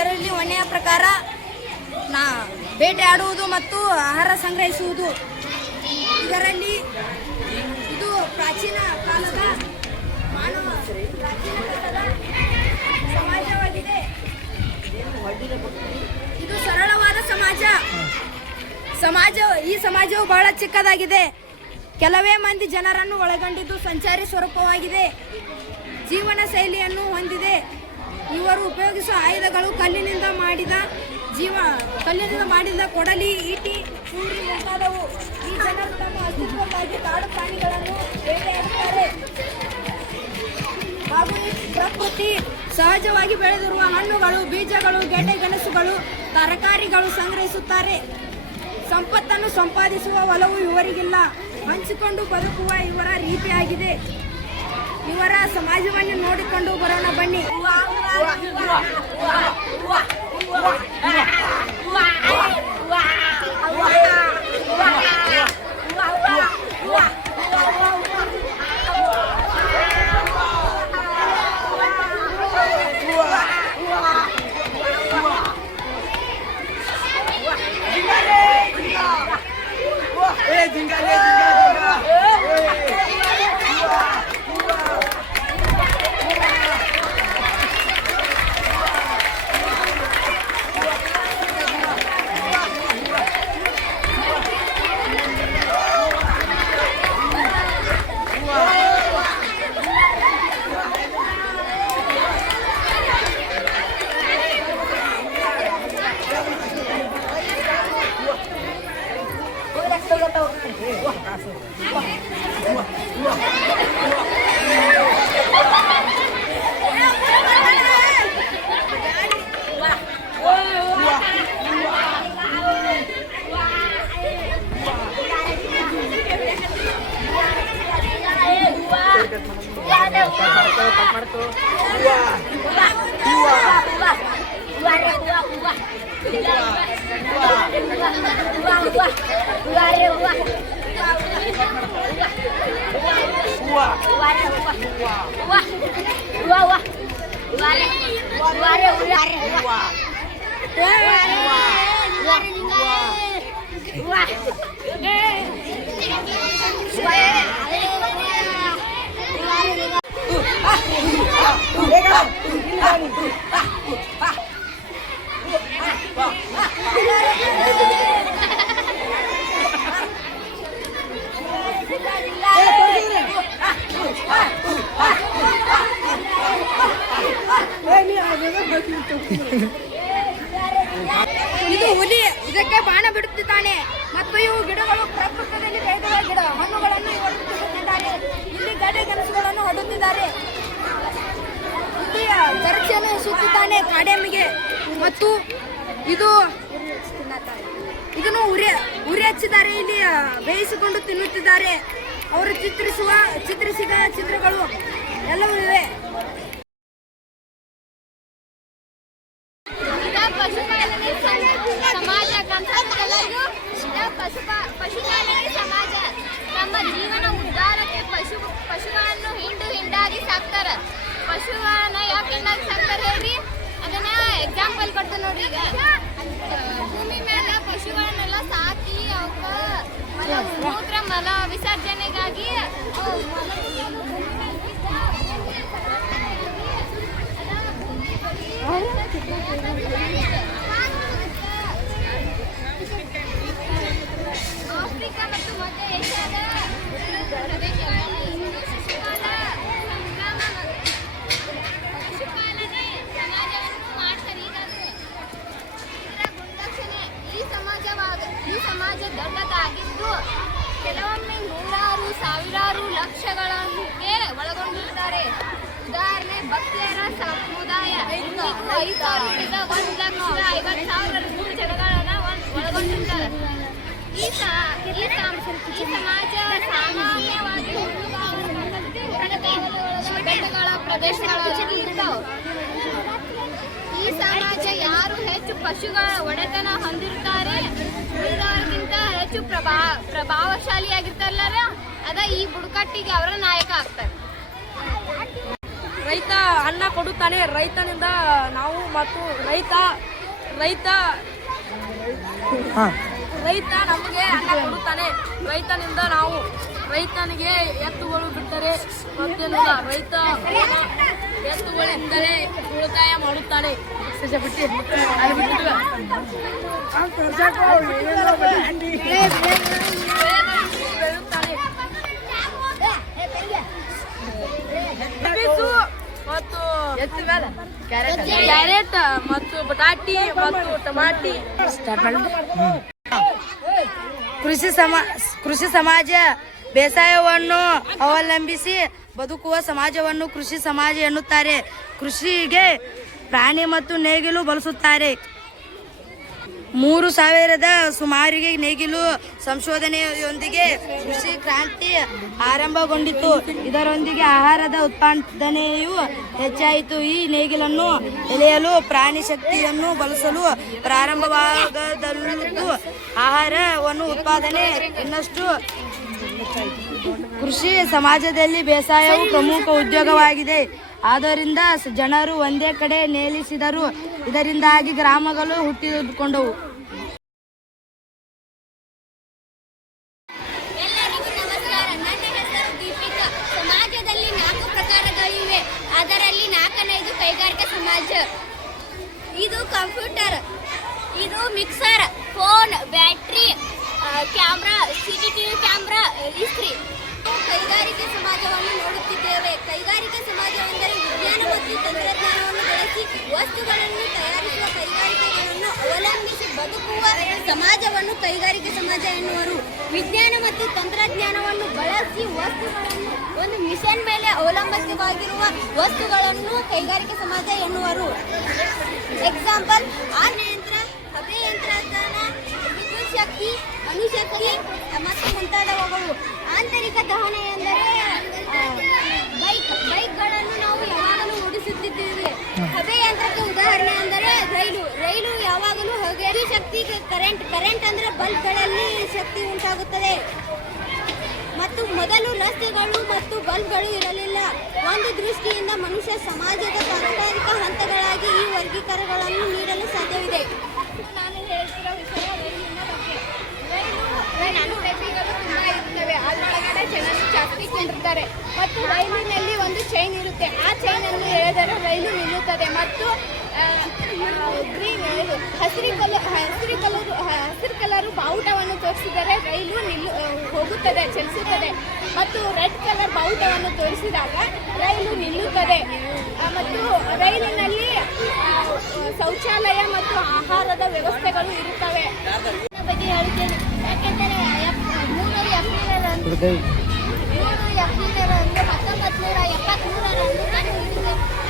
ಅದರಲ್ಲಿ ಒಂದನೆಯ ಪ್ರಕಾರ ಬೇಟೆಯಾಡುವುದು ಮತ್ತು ಆಹಾರ ಸಂಗ್ರಹಿಸುವುದು. ಇದರಲ್ಲಿ ಇದು ಪ್ರಾಚೀನ ಕಾಲದ ಸಮಾಜವಾಗಿದೆ. ಇದು ಸರಳವಾದ ಸಮಾಜ. ಈ ಸಮಾಜವು ಬಹಳ ಚಿಕ್ಕದಾಗಿದೆ. ಕೆಲವೇ ಮಂದಿ ಜನರನ್ನು ಒಳಗೊಂಡಿದ್ದು ಸಂಚಾರಿ ಸ್ವರೂಪವಾಗಿದೆ. ಜೀವನ ಶೈಲಿಯನ್ನು ಹೊಂದಿದೆ. ಇವರು ಉಪಯೋಗಿಸುವ ಆಯುಧಗಳು ಕಲ್ಲಿನಿಂದ ಮಾಡಿದ ಕೊಡಲಿ, ಈಟಿ, ಚೂರಿ ಮುಂತಾದವು. ಈ ಜನರು ತಮ್ಮ ಅಸ್ತಿತ್ವಕ್ಕಾಗಿ ಕಾಡು ಪ್ರಾಣಿಗಳನ್ನು ಬೇಟೆಯಾಡುತ್ತಾರೆ ಹಾಗೂ ಈ ಪ್ರಕೃತಿ ಸಹಜವಾಗಿ ಬೆಳೆದಿರುವ ಹಣ್ಣುಗಳು, ಬೀಜಗಳು, ಗೆಡ್ಡೆ ಗೆಣಸುಗಳು, ತರಕಾರಿಗಳು ಸಂಗ್ರಹಿಸುತ್ತಾರೆ. ಸಂಪತ್ತನ್ನು ಸಂಪಾದಿಸುವ ಒಲವು ಇವರಿಗಿಲ್ಲ. ಹಂಚಿಕೊಂಡು ಬದುಕುವ ಇವರ ರೀತಿಯಾಗಿದೆ. ಇವರ ಸಮಾಜವನ್ನು ನೋಡಿಕೊಂಡು ಬರೋಣ ಬನ್ನಿ. ಇದು ಹುಲಿ. ಇದಕ್ಕೆ ಬಾಣ ಬಿಡುತ್ತಿದ್ದಾನೆ ಮತ್ತು ಇವು ಗಿಡಗಳು ಪ್ರಕೃತಿಯಲ್ಲಿ ಬೆಳೆದಿರುವ ಗಿಡ ಹಣ್ಣುಗಳನ್ನು ಇವರು ತಿನ್ನುತ್ತಿದ್ದಾರೆ. ಇಲ್ಲಿ ಗಡ್ಡೆ ಗೆಣಸುಗಳನ್ನು ಹೊಡುತ್ತಿದ್ದಾರೆ. ಇಲ್ಲಿ ಚರ್ಚೆಯನ್ನು ಸುತ್ತಿದ್ದಾನೆ ಕಾಡೆಮ್ಮಿಗೆ ಮತ್ತು ಇದನ್ನು ಉರಿ ಹಚ್ಚಿದ್ದಾರೆ. ಇಲ್ಲಿ ಬೇಯಿಸಿಕೊಂಡು ತಿನ್ನುತ್ತಿದ್ದಾರೆ. ಅವರು ಚಿತ್ರಿಸಿದ ಚಿತ್ರಗಳು ಎಲ್ಲವೂ ಇವೆ. ಪಶುಪಾಲನೆ ಸಮಾಜ ನಮ್ಮ ಜೀವನ ಉದ್ಧಾರಕ್ಕೆ ಪಶುಗಳನ್ನು ಹಿಂಡಾಗಿ ಸಾಕ್ತಾರೆ. ಪಶುಗಳನ್ನ ಯಾಕೆ ಹಿಂಡಾಗಿ ಸಾಕ್ತಾರೆ ಹೇಳ್ರಿ? ಅದನ್ನ ಎಕ್ಸಾಂಪಲ್ ಕೊಡ್ತಾರೆ ನೋಡ್ರಿ. ಈಗ ಭೂಮಿ ಮೇಲೆ ಪಶುಗಳನ್ನೆಲ್ಲ ಸಾಕಿ ಮೂತ್ರ ಮಲ ವಿಸರ್ಜನೆಗಾಗಿ ಆಫ್ರಿಕಾ ಮತ್ತು ಮಧ್ಯ ಏಷ್ಯಾದ ಪ್ರದೇಶಗಳಲ್ಲಿ ಪಶುಪಾಲನೆ ಸಮಾಜವನ್ನು ಮಾಡ್ತಾರೆ. ಗುಣಲಕ್ಷಣೆ ಈ ಸಮಾಜ ದೊಡ್ಡದಾಗಿದ್ದು ಕೆಲವೊಮ್ಮೆ ನೂರಾರು ಸಾವಿರಾರು ಲಕ್ಷಗಳಿಗೆ ಒಳಗೊಂಡಿರುತ್ತಾರೆ. ಉದಾಹರಣೆ ಭಕ್ತಿಯರ ಸಮುದಾಯ 5,50,000 ಜನಗಳನ್ನ ಒಳಗೊಂಡಿರ್ತಾರೆ. ಈ ಸಮಾಜ ಸಾಮಾನ್ಯವಾಗಿ ಬೆಟ್ಟಗಳ ಪ್ರದೇಶಗಳಲ್ಲಿ ಇರ್ತಾವೆ. ಈ ಸಮಾಜ ಯಾರು ಹೆಚ್ಚು ಪಶುಗಳ ಒಡೆತನ ಹೊಂದಿರುತ್ತಾರೆ, ಉಳಿದವರಿಗಿಂತ ಹೆಚ್ಚು ಪ್ರಭಾವಶಾಲಿಯಾಗಿರ್ತಾರಲ್ಲ, ಅದ ಈ ಬುಡಕಟ್ಟಿಗೆ ಅವರ ನಾಯಕ ಆಗ್ತಾರೆ. ರೈತ ಅನ್ನ ಕೊಡುತ್ತಾನೆ. ರೈತನಿಂದ ನಾವು ಮತ್ತು ರೈತ ನಮಗೆ ಅನ್ನ ಕೊಡುತ್ತಾನೆ. ರೈತನಿಂದ ನಾವು ರೈತನಿಗೆ ಎತ್ತುಗಳು ಬಿಟ್ಟರೆ ಮತ್ತೇನಿಲ್ಲ. ರೈತ ಎತ್ತುಗಳಿಂದಲೇ ಉಳಿತಾಯ ಮಾಡುತ್ತಾನೆ. ಬೆಳೆಯುತ್ತಾನೆ. ಮತ್ತು ಕ್ಯಾರೆಟ್ ಮತ್ತು ಬಟಾಟಿ ಮತ್ತು ಟಮಾಟಿ. ಕೃಷಿ ಸಮಾಜ ಬೇಸಾಯವನ್ನು ಅವಲಂಬಿಸಿ ಬದುಕುವ ಸಮಾಜವನ್ನು ಕೃಷಿ ಸಮಾಜ ಎನ್ನುತ್ತಾರೆ. ಕೃಷಿಗೆ ಪ್ರಾಣಿ ಮತ್ತು ನೇಗಿಲು ಬಳಸುತ್ತಾರೆ. 3000 ಸುಮಾರಿಗೆ ನೇಗಿಲು ಸಂಶೋಧನೆಯೊಂದಿಗೆ ಕೃಷಿ ಕ್ರಾಂತಿ ಆರಂಭಗೊಂಡಿತು. ಇದರೊಂದಿಗೆ ಆಹಾರದ ಉತ್ಪಾದನೆಯು ಹೆಚ್ಚಾಯಿತು. ಈ ನೇಗಿಲನ್ನು ಎಳೆಯಲು ಪ್ರಾಣಿ ಶಕ್ತಿಯನ್ನು ಬಳಸಲು ಪ್ರಾರಂಭವಾಗದಲ್ಲೂ ಆಹಾರವನ್ನು ಉತ್ಪಾದನೆ ಇನ್ನಷ್ಟು. ಕೃಷಿ ಸಮಾಜದಲ್ಲಿ ಬೇಸಾಯವು ಪ್ರಮುಖ ಉದ್ಯೋಗವಾಗಿದೆ. ಆದ್ದರಿಂದ ಜನರು ಒಂದೇ ಕಡೆ ನೆಲೆಸಿದರು. ಇದರಿಂದಾಗಿ ಗ್ರಾಮಗಳು ಹುಟ್ಟಿಕೊಂಡವು. ಎಲ್ಲರಿಗೂ ನಮಸ್ಕಾರ. ನನ್ನ ಹೆಸರು ದೀಪಿಕಾ. ಸಮಾಜದಲ್ಲಿ 4 ಪ್ರಕಾರಗಳಿವೆ. ಅದರಲ್ಲಿ 4ನೇದು ಕೈಗಾರಿಕಾ ಸಮಾಜ. ಇದು ಕಂಪ್ಯೂಟರ್, ಇದು mixer, phone, battery, camera, CCTV camera, ಇಸ್ತ್ರಿ. ಕೈಗಾರಿಕಾ ಸಮಾಜವನ್ನು ನೋಡುತ್ತಿದ್ದೇವೆ. ಕೈಗಾರಿಕಾ ಸಮಾಜವೆಂದರೆ ವಿಜ್ಞಾನ ಮತ್ತು ತಂತ್ರಜ್ಞಾನವನ್ನು ಬಳಸಿ ವಸ್ತುಗಳನ್ನು ತಯಾರಿಸುವ ಕೈಗಾರಿಕೆಗಳನ್ನು ಅವಲಂಬಿಸಿ ಬದುಕುವ ಸಮಾಜವನ್ನು ಕೈಗಾರಿಕಾ ಸಮಾಜ ಎನ್ನುವರು. ವಿಜ್ಞಾನ ಮತ್ತು ತಂತ್ರಜ್ಞಾನವನ್ನು ಬಳಸಿ ವಸ್ತುಗಳನ್ನು ಒಂದು ಮಿಷನ್ ಮೇಲೆ ಅವಲಂಬಿತವಾಗಿರುವ ವಸ್ತುಗಳನ್ನು ಕೈಗಾರಿಕಾ ಸಮಾಜ ಎನ್ನುವರು. ಎಕ್ಸಾಂಪಲ್: ಆನೆಯಂತ್ರ, ಅಭಿಯಂತ್ರಜ್ಞಾನ, ವಿದ್ಯುತ್ ಶಕ್ತಿ, ಅಣುಶಕ್ತಿ ಮತ್ತು ಮುಂತಾದವುಗಳು. ಆಂತರಿಕ ದಹನ ಎಂದರೆ ಬೈಕ್ಗಳನ್ನು ನಾವು ಯಾವಾಗಲೂ ಓಡಿಸುತ್ತಿದ್ದೇವೆ. ಅಭಿಯಂತ್ರಕ್ಕೆ ಉದಾಹರಣೆ ಅಂದರೆ ರೈಲು ಯಾವಾಗಲೂ ಹೊಗೆ. ಶಕ್ತಿ ಕರೆಂಟ್ ಅಂದರೆ ಬಲ್ಬ್ಗಳಲ್ಲಿ ಶಕ್ತಿ ಉಂಟಾಗುತ್ತದೆ. ಮತ್ತು ಮೊದಲು ರಸ್ತೆಗಳು ಮತ್ತು ಬಲ್ಬ್ಗಳು ಇರಲಿಲ್ಲ. ಒಂದು ದೃಷ್ಟಿಯಿಂದ ಮನುಷ್ಯ ಸಮಾಜದ ಸಾಂಸ್ಕೃತಿಕ ಹಂತಗಳಾಗಿ ಈ ವರ್ಗೀಕರಣಗಳನ್ನು ನೀಡಲು ಸಾಧ್ಯವಿದೆ. ನಾನು ಹೇಳ್ತಿರೋ ವಿಷಯ ರೈಲಿನ ಬಗ್ಗೆ. ರೈಲು ಡಬ್ಬಿಗಳು ತುಂಬ ಇರ್ತವೆ. ಅದರೊಳಗಡೆ ಜನರು ಜಾಸ್ತಿ ಕುಂಡಿರ್ತಾರೆ. ಮತ್ತು ರೈಲಿನಲ್ಲಿ ಒಂದು ಚೈನ್ ಇರುತ್ತೆ. ಆ ಚೈನನ್ನು ಎಳೆದರೆ ರೈಲು ನಿಲ್ಲುತ್ತದೆ. ಮತ್ತು ಹಸಿರು ಕಲರು ಬಾವುಟವನ್ನು ತೋರಿಸಿದರೆ ರೈಲು ಹೋಗುತ್ತದೆ, ಚಲಿಸುತ್ತದೆ. ಮತ್ತು ರೆಡ್ ಕಲರ್ ಬಾವುಟವನ್ನು ತೋರಿಸಿದಾಗ ರೈಲು ನಿಲ್ಲುತ್ತದೆ. ಮತ್ತು ರೈಲಿನಲ್ಲಿ ಶೌಚಾಲಯ ಮತ್ತು ಆಹಾರದ ವ್ಯವಸ್ಥೆಗಳು ಇರುತ್ತವೆ. ಬಗ್ಗೆ ಹೇಳುತ್ತೇನೆ. ಯಾಕೆಂದರೆ 3 ಏಪ್ರಿಲ್ 1973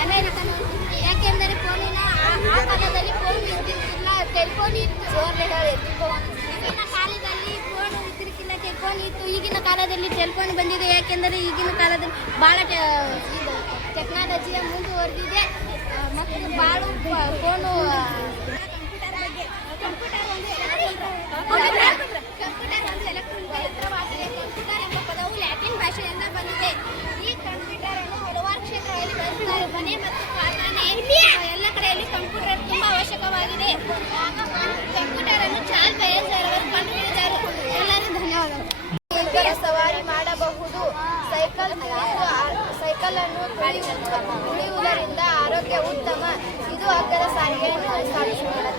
ಅಮೆರಿಕನ್. ಯಾಕೆಂದರೆ ಫೋನಿನ ಆ ಕಾಲದಲ್ಲಿ ಫೋನ್ ಇರ್ತಿರ್ತಿಲ್ಲ, ಟೆಲಿಫೋನ್ ಇತ್ತು. ಈಗಿನ ಕಾಲದಲ್ಲಿ ಫೋನ್ ಇರ್ತಿರ್ತಿಲ್ಲ, ಟೆಲಿಫೋನ್ ಇತ್ತು. ಈಗಿನ ಕಾಲದಲ್ಲಿ ಟೆಲಿಫೋನ್ ಬಂದಿದೆ. ಯಾಕೆಂದರೆ ಈಗಿನ ಕಾಲದಲ್ಲಿ ಭಾಳ ಟೆಕ್ನಾಲಜಿಯ ಮುಂದುವರೆದಿದೆ. ಮತ್ತು ಭಾಳ ಫೋನು. ಕಂಪ್ಯೂಟರ್ ಒಂದು ಎಲೆಕ್ಟ್ರಾನಿಕ್ ಯಂತ್ರವಾಗಿದೆ. ಕಂಪ್ಯೂಟರ್ ಎಂಬ ಪದವು ಲ್ಯಾಟಿನ್ ಭಾಷೆಯಿಂದ ಬಂದಿದೆ. ಈ ಕಂಪ್ಯೂಟರ್ ಅನ್ನು ಹಲವಾರು ಕ್ಷೇತ್ರಗಳಲ್ಲಿ ಬಳಸುತ್ತಾರೆ. ಮನೆ ಮತ್ತು ಕಾರ್ಖಾನೆ ಎಲ್ಲ ಕಡೆಯಲ್ಲಿ ಕಂಪ್ಯೂಟರ್ ತುಂಬ ಅವಶ್ಯಕವಾಗಿದೆ. ಕಂಪ್ಯೂಟರ್ ಅನ್ನು ಚಾರ್ಲ್ಸ್ ಬೇಯಸ್ ಅವರು ಕಂಡುಹಿಡಿದರು. ಎಲ್ಲರೂ ಧನ್ಯವಾದಗಳು. ಸವಾರಿ ಮಾಡಬಹುದು. ಸೈಕಲ್ ಅನ್ನು ತುಳಿಯುವುದರಿಂದ ಆರೋಗ್ಯ ಉತ್ತಮ. ಇದು ಅಗ್ಗದ ಸಾರಿಗೆಯನ್ನು ಸಾಧಿಸುತ್ತದೆ.